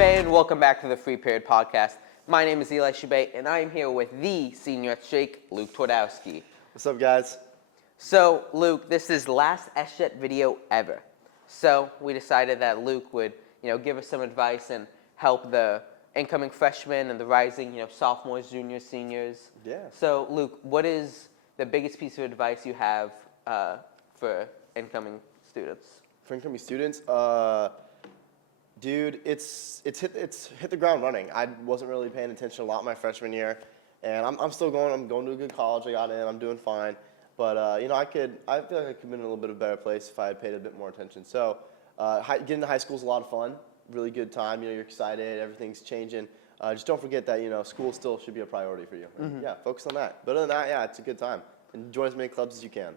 Shebay, and welcome back to the Free Period Podcast. My name is Eli Shebay, and I am here with the senior at Strake, Luke Twardowski. What's up, guys? So, Luke, this is last SJET video ever. So, we decided that Luke would, give us some advice and help the incoming freshmen and the rising, sophomores, juniors, seniors. Yeah. So, Luke, what is the biggest piece of advice you have for incoming students? For incoming students, dude, it's hit the ground running. I wasn't really paying attention a lot my freshman year, and I'm still going. I'm going to a good college. I got in. I'm doing fine. But I feel like I could have been in a little bit of a better place if I had paid a bit more attention. So, getting to high school is a lot of fun. Really good time. You're excited. Everything's changing. Just don't forget that school still should be a priority for you. Mm-hmm. Yeah, focus on that. But other than that, yeah, it's a good time. And join as many clubs as you can.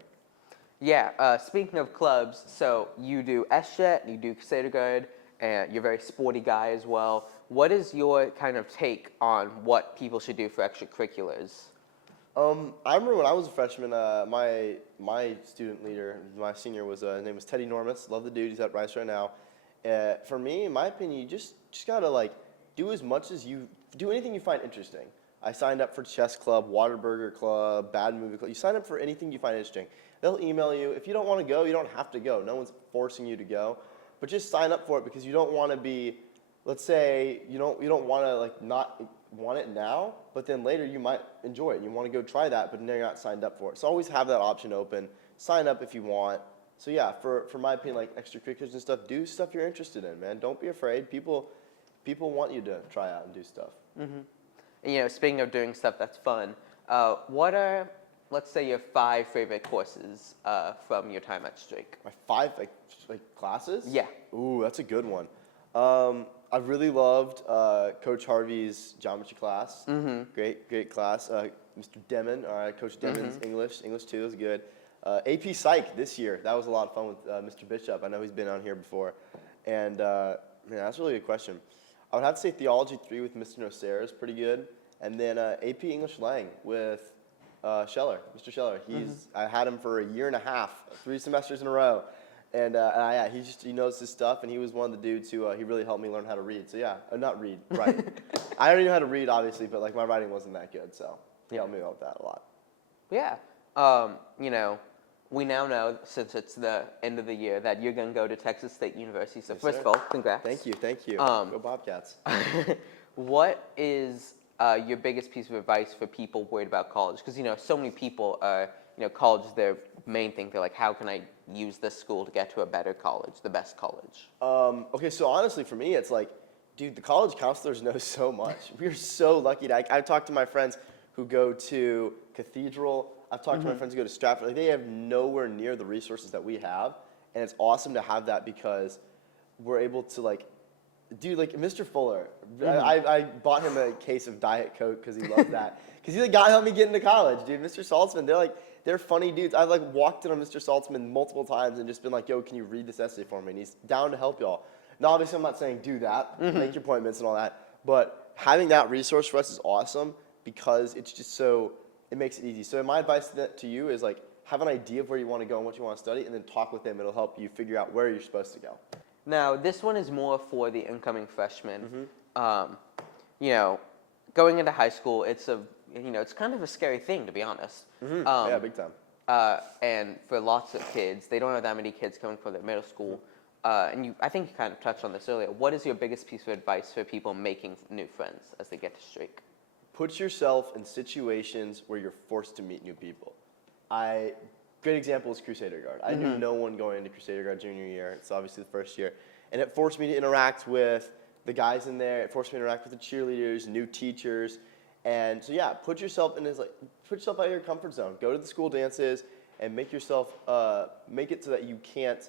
Yeah. Speaking of clubs, so you do SJET, you do Crusader Guard, and you're a very sporty guy as well. What is your kind of take on what people should do for extracurriculars? I remember when I was a freshman, my student leader, my senior, his name was Teddy Normus. Love the dude. He's at Rice right now. For me, in my opinion, you just gotta do as much as do anything you find interesting. I signed up for chess club, Waterburger club, bad movie club. You sign up for anything you find interesting. They'll email you. If you don't want to go, you don't have to go. No one's forcing you to go. But just sign up for it because you don't want to be, let's say, you don't want to not want it now, but then later you might enjoy it. You want to go try that, but now you're not signed up for it. So always have that option open. Sign up if you want. So yeah, for my opinion, extracurriculars and stuff, do stuff you're interested in, man. Don't be afraid. People want you to try out and do stuff. Mm-hmm. And, speaking of doing stuff that's fun, what are, let's say, your 5 favorite courses from your time at Strake? My 5 classes? Yeah. Ooh, that's a good one. I really loved Coach Harvey's geometry class. Mm-hmm. Great class. Mr. Demon, Coach Demon's Mm-hmm. English 2 was good. AP Psych this year, that was a lot of fun with Mr. Bishop. I know he's been on here before. And that's a really good question. I would have to say Theology 3 with Mr. Nocera is pretty good. And then AP English Lang with Scheller, Mr. Scheller. I had him for a year and a half, 3 semesters in a row. And yeah, he knows his stuff, and he was one of the dudes who he really helped me learn how to read. So yeah, not read, write. I already know how to read, obviously, but my writing wasn't that good, so he helped me out with that a lot. Yeah, we now know, since it's the end of the year, that you're going to go to Texas State University. So yes, first sir. of all, congrats. Thank you. Go Bobcats. What is your biggest piece of advice for people worried about college? Because so many people are, college is their main thing. They're like, how can I use this school to get to a better college, the best college? Okay, so honestly, for me, it's dude, the college counselors know so much. We're so lucky. I've talked to my friends who go to Cathedral. I've talked to my friends who go to Stratford. They have nowhere near the resources that we have, and it's awesome to have that because we're able to dude, Mr. Fuller. I bought him a case of Diet Coke because he loved that. Because he's the guy who helped me get into college, dude. Mr. Saltzman, they're funny dudes. I've walked in on Mr. Saltzman multiple times and just been yo, can you read this essay for me? And he's down to help y'all. Now, obviously, I'm not saying do that, make your appointments and all that, but having that resource for us is awesome because it's just it makes it easy. So my advice to you is have an idea of where you want to go and what you want to study, and then talk with them. It'll help you figure out where you're supposed to go. Now, this one is more for the incoming freshmen. Going into high school, it's it's kind of a scary thing, to be honest. Yeah, big time. And for lots of kids, they don't have that many kids coming from their middle school. And I think you kind of touched on this earlier. What is your biggest piece of advice for people making new friends as they get to Strake? Put yourself in situations where you're forced to meet new people. Great example is Crusader Guard. I knew no one going into Crusader Guard junior year. It's obviously the first year. And it forced me to interact with the guys in there. It forced me to interact with the cheerleaders, new teachers. And so yeah, put yourself out of your comfort zone. Go to the school dances and make it so that you can't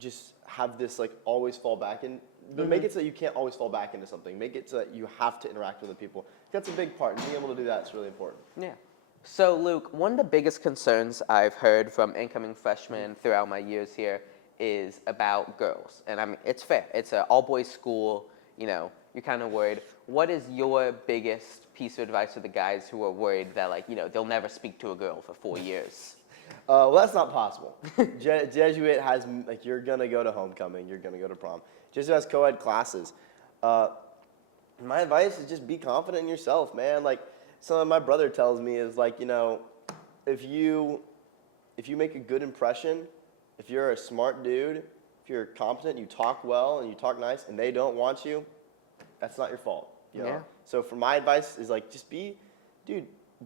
just have this always fall back in. But make it so that you can't always fall back into something. Make it so that you have to interact with the people. That's a big part, and being able to do that is really important. Yeah. So, Luke, one of the biggest concerns I've heard from incoming freshmen throughout my years here is about girls. And I mean, it's fair. It's an all-boys school. You're kind of worried. What is your biggest piece of advice to the guys who are worried that, they'll never speak to a girl for 4 years? Well, that's not possible. Jesuit has, you're going to go to homecoming. You're going to go to prom. Jesuit has co-ed classes. My advice is just be confident in yourself, man. Like something my brother tells me is like, if you make a good impression, if you're a smart dude, if you're competent, you talk well and you talk nice, and they don't want you, that's not your fault. You know? Yeah. So for my advice is like, just be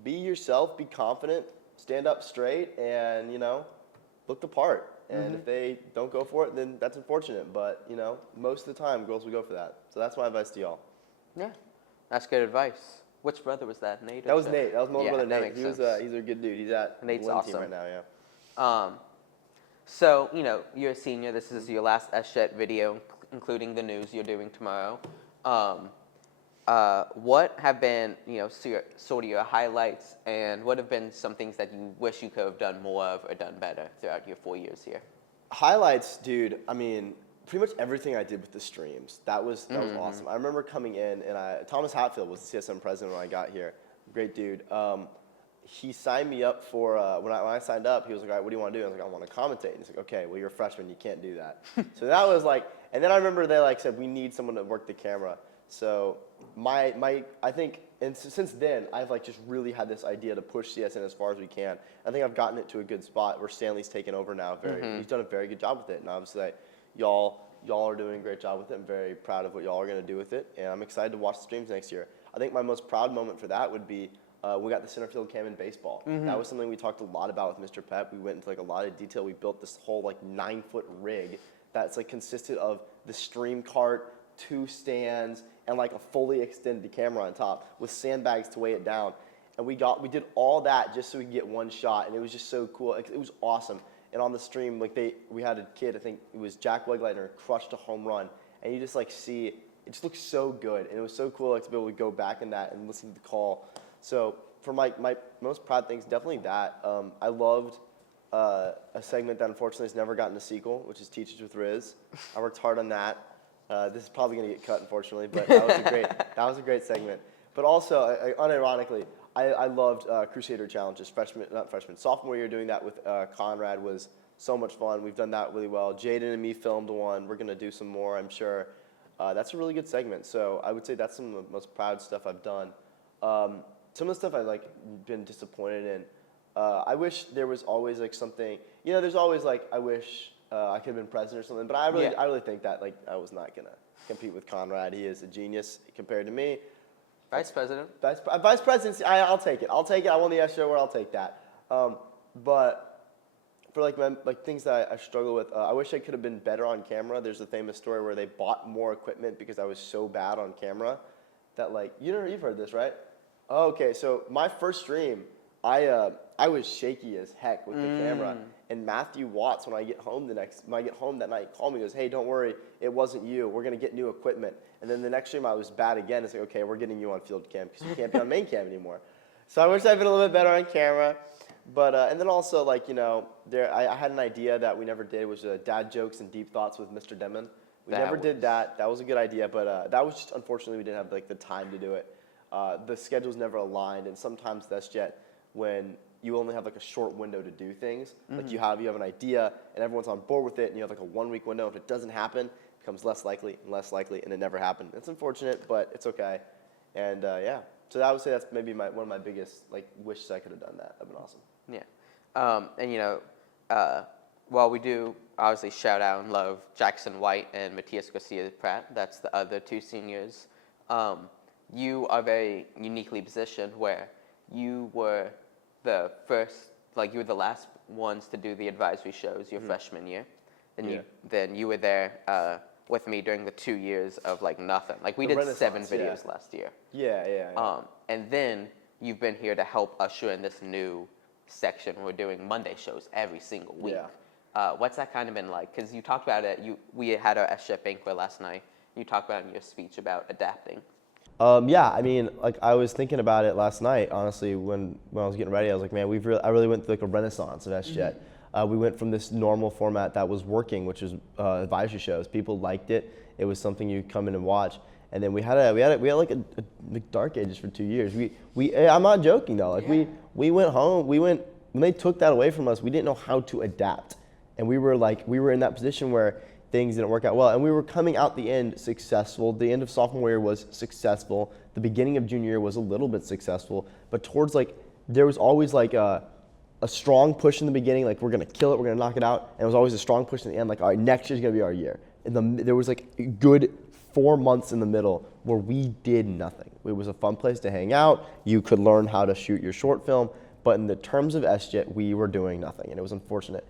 yourself, be confident, stand up straight, and look the part. And if they don't go for it, then that's unfortunate. But most of the time, girls will go for that. So that's my advice to y'all. Yeah, that's good advice. Which brother was that, Nate? That was Nate. That was my older brother that Nate. makes He's a good dude. He's at Nate's one awesome. team right now. Yeah. So, you're a senior. This is your last SJET video, including the news you're doing tomorrow. What have been, sort of your highlights, and what have been some things that you wish you could have done more of or done better throughout your 4 years here? Highlights, dude. I mean, pretty much everything I did with the streams. That was awesome. I remember coming in, and Thomas Hatfield was the CSM president when I got here. Great dude. He signed me up for, when I signed up, he was like, all right, what do you want to do? I was like, I want to commentate. And he's like, okay, well, you're a freshman, you can't do that. So that was like, and then I remember they said, we need someone to work the camera. So I think, and since then, I've just really had this idea to push CSN as far as we can. I think I've gotten it to a good spot where Stanley's taken over now. He's done a very good job with it. And obviously, y'all are doing a great job with it. I'm very proud of what y'all are going to do with it. And I'm excited to watch the streams next year. I think my most proud moment for that would be we got the center field cam in baseball. That was something we talked a lot about with Mr. Pep. We went into a lot of detail. We built this whole 9-foot rig that's consisted of the stream cart, 2 stands, and a fully extended camera on top with sandbags to weigh it down. And we did all that just so we could get one shot, and it was just so cool. It was awesome. And on the stream, we had a kid, I think it was Jack Wegleiter, crushed a home run, and you just see it just looks so good, and it was so cool to be able to go back in that and listen to the call. So for my most proud things, definitely that. I loved a segment that unfortunately has never gotten a sequel, which is Teachers with Riz. I worked hard on that. This is probably going to get cut, unfortunately, but that was a great segment. But also, unironically, I loved Crusader Challenges. Sophomore year doing that with Conrad was so much fun. We've done that really well. Jaden and me filmed one. We're going to do some more, I'm sure. That's a really good segment. So I would say that's some of the most proud stuff I've done. Some of the stuff I've been disappointed in. I wish there was always something. There's always I wish I could have been president or something. But I really think that I was not gonna compete with Conrad. He is a genius compared to me. Vice president. Vice presidency. I'll take it. I won the S show where I'll take that. But for things that I struggle with, I wish I could have been better on camera. There's a famous story where they bought more equipment because I was so bad on camera that you've heard this, right? Oh, okay, so my first stream, I was shaky as heck with the camera. And Matthew Watts, when I get home that night, called me and goes, hey, don't worry, it wasn't you. We're going to get new equipment. And then the next stream I was bad again. It's okay, we're getting you on field cam because you can't be on main cam anymore. So I wish I'd been a little bit better on camera. But, and then also, I had an idea that we never did, was dad jokes and deep thoughts with Mr. Demon. We never did that. That was a good idea, but that was just, unfortunately, we didn't have the time to do it. The schedules never aligned, and sometimes that's yet when you only have a short window to do things. You have an idea, and everyone's on board with it, and you have a 1-week window. If it doesn't happen, it becomes less likely, and it never happened. It's unfortunate, but it's okay. And yeah, so I would say that's maybe one of my biggest wishes I could have done that. That'd been awesome. Yeah, and while we do obviously shout out and love Jackson White and Matias Garcia Pratt, that's the other 2 seniors. You are very uniquely positioned where you were the first, you were the last ones to do the advisory shows your freshman year. Then you were there with me during the 2 years of nothing. We did 7 videos last year. Yeah. And then you've been here to help usher in this new section. We're doing Monday shows every single week. What's that kind of been like? Because you talked about it. We had our SJET banquet last night. You talked about it in your speech about adapting. Yeah, I mean, I was thinking about it last night, honestly, when I was getting ready. I was like, man, I really went through a renaissance of SJET. We went from this normal format that was working, which was advisory shows. People liked it. It was something you come in and watch. And then we had a dark ages for 2 years. I'm not joking though. We went home. When they took that away from us, we didn't know how to adapt. And we were in that position where things didn't work out well. And we were coming out the end successful. The end of sophomore year was successful. The beginning of junior year was a little bit successful. But towards like, there was always like a strong push in the beginning, like we're going to kill it, we're going to knock it out. And it was always a strong push in the end, like, all right, next year's going to be our year. And there was like a good 4 months in the middle where we did nothing. It was a fun place to hang out. You could learn how to shoot your short film. But in the terms of SJet, we were doing nothing, and it was unfortunate.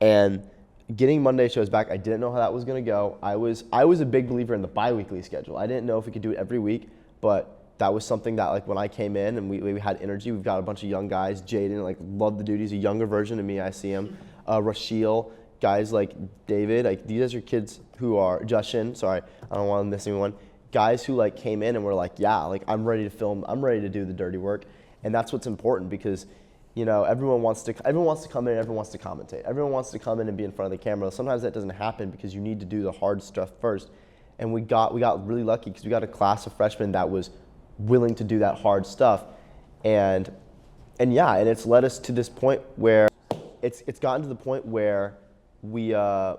And getting Monday shows back, I didn't know how that was going to go. I was a big believer in the bi-weekly schedule. I didn't know if we could do it every week, but that was something that, like, when I came in and we had energy, we've got a bunch of young guys. Jaden, like, loved the dude. He's a younger version of me. I see him. Rasheal, guys like David, like, these are kids who are, Justin, sorry, I don't want to miss anyone. Guys who, like, came in and were like, yeah, like, I'm ready to film. I'm ready to do the dirty work. And that's what's important because, you know, everyone wants to come in, everyone wants to commentate. Everyone wants to come in and be in front of the camera. Sometimes that doesn't happen because you need to do the hard stuff first. And we got really lucky because we got a class of freshmen that was willing to do that hard stuff. And it's led us to this point where it's gotten to the point where where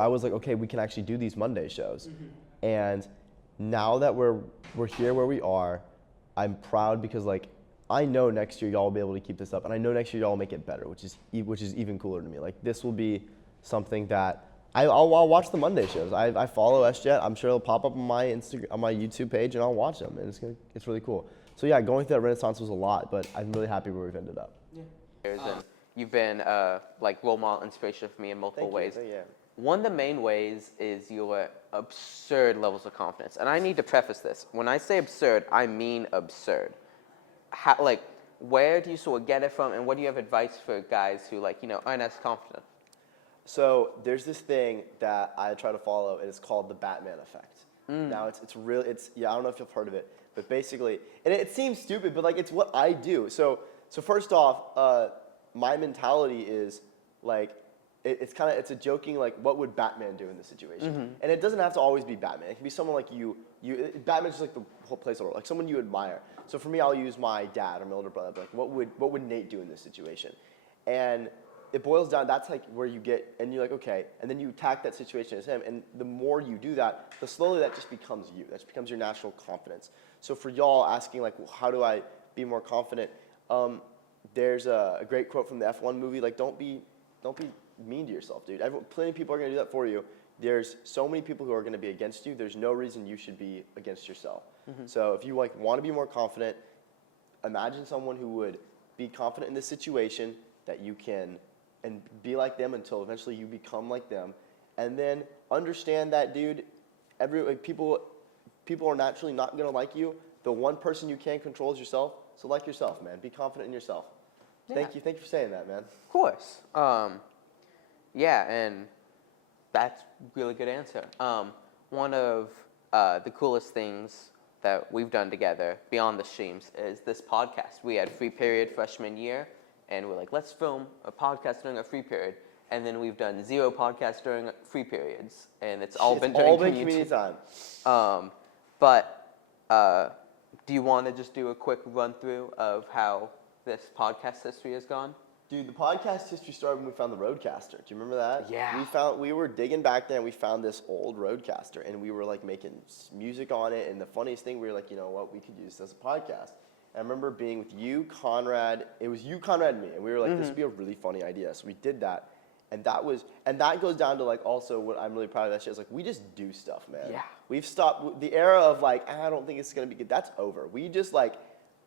I was like, okay, we can actually do these Monday shows. Mm-hmm. And now that we're here where we are, I'm proud because, like, I know next year y'all will be able to keep this up, and I know next year y'all will make it better, which is even cooler to me. Like, this will be something that I'll watch the Monday shows. I follow SJet. I'm sure it'll pop up on my YouTube page, and I'll watch them, and it's really cool. So yeah, going through that renaissance was a lot, but I'm really happy where we've ended up. Yeah. And you've been like role model inspiration for me in multiple ways. Thank you. One of the main ways is your absurd levels of confidence. And I need to preface this. When I say absurd, I mean absurd. How, like, where do you sort of get it from, and what do you have advice for guys who, like, you know, aren't as confident? So there's this thing that I try to follow, and it's called the Batman effect. Now, I don't know if you've heard of it, but basically, and it seems stupid, but, like, it's what I do. So first off, my mentality is, like, it's a joking, like, what would Batman do in this situation? Mm-hmm. And it doesn't have to always be Batman. It can be someone like you. Batman's just like the whole place over, like someone you admire. So for me, I'll use my dad or my older brother. Like, what would Nate do in this situation? And it boils down. That's like where you get, and you're like, okay, and then you attack that situation as him. And the more you do that, the slowly that just becomes you. That just becomes your natural confidence. So for y'all asking, like, well, how do I be more confident? There's a great quote from the F1 movie. Like, don't be mean to yourself, dude. Plenty of people are going to do that for you. There's so many people who are going to be against you. There's no reason you should be against yourself. Mm-hmm. So if you, like, want to be more confident, imagine someone who would be confident in this situation that you can, and be like them until eventually you become like them. And then understand that, dude, people are naturally not going to like you. The one person you can control is yourself. So like yourself, man. Be confident in yourself. Yeah. Thank you for saying that, man. Of course. Yeah, and that's a really good answer. One of the coolest things that we've done together beyond the streams is this podcast. We had free period freshman year, and we're like, let's film a podcast during a free period. And then we've done 0 podcasts during free periods, and it's all been community time. But do you want to just do a quick run through of how this podcast history has gone? Dude, the podcast history started when we found the Rodecaster. Do you remember that? Yeah. We were digging back there, and we found this old Rodecaster, and we were, like, making music on it. And the funniest thing, we were like, you know what, we could use this as a podcast. And I remember being with you, Conrad. It was you, Conrad, and me, and we were like, this would be a really funny idea. So we did that, and that goes down to, like, also what I'm really proud of that shit is, like, we just do stuff, man. Yeah. We've stopped the era of, like, I don't think it's gonna be good. That's over. We just, like,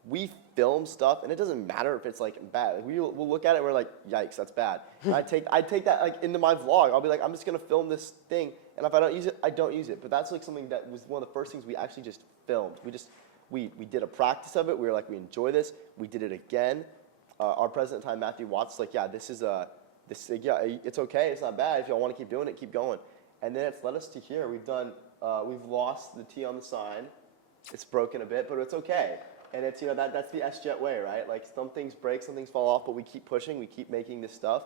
we film stuff, and it doesn't matter if it's, like, bad. Like, we'll look at it, and we're like, yikes, that's bad. And I take that, like, into my vlog. I'll be like, I'm just gonna film this thing, and if I don't use it, I don't use it. But that's, like, something that was one of the first things we actually just filmed. We did a practice of it. We were like, we enjoy this. We did it again. Our president at the time, Matthew Watts, like, yeah, it's okay. It's not bad. If y'all want to keep doing it, keep going. And then it's led us to here. We've lost the T on the sign. It's broken a bit, but it's okay. And it's, that's the SJet way, right? Like, some things break, some things fall off, but we keep pushing, we keep making this stuff.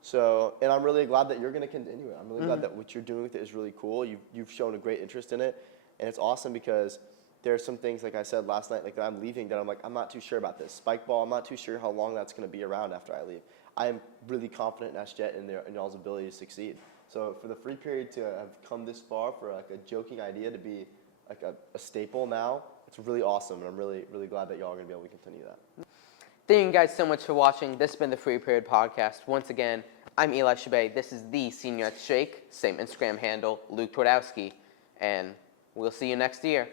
So, and I'm really glad that you're going to continue it. I'm really glad that what you're doing with it is really cool. You've shown a great interest in it, and it's awesome because there are some things, like I said last night, like, that I'm leaving that I'm like, I'm not too sure about this. Spike ball, I'm not too sure how long that's going to be around after I leave. I am really confident in SJet and y'all's ability to succeed. So for the free period to have come this far, for like a joking idea to be like a staple now, it's really awesome, and I'm really, really glad that y'all are going to be able to continue that. Thank you guys so much for watching. This has been the Free Period Podcast. Once again, I'm Eli Shebay. This is the senior at Strake. Same Instagram handle, Luke Twardowski. And we'll see you next year.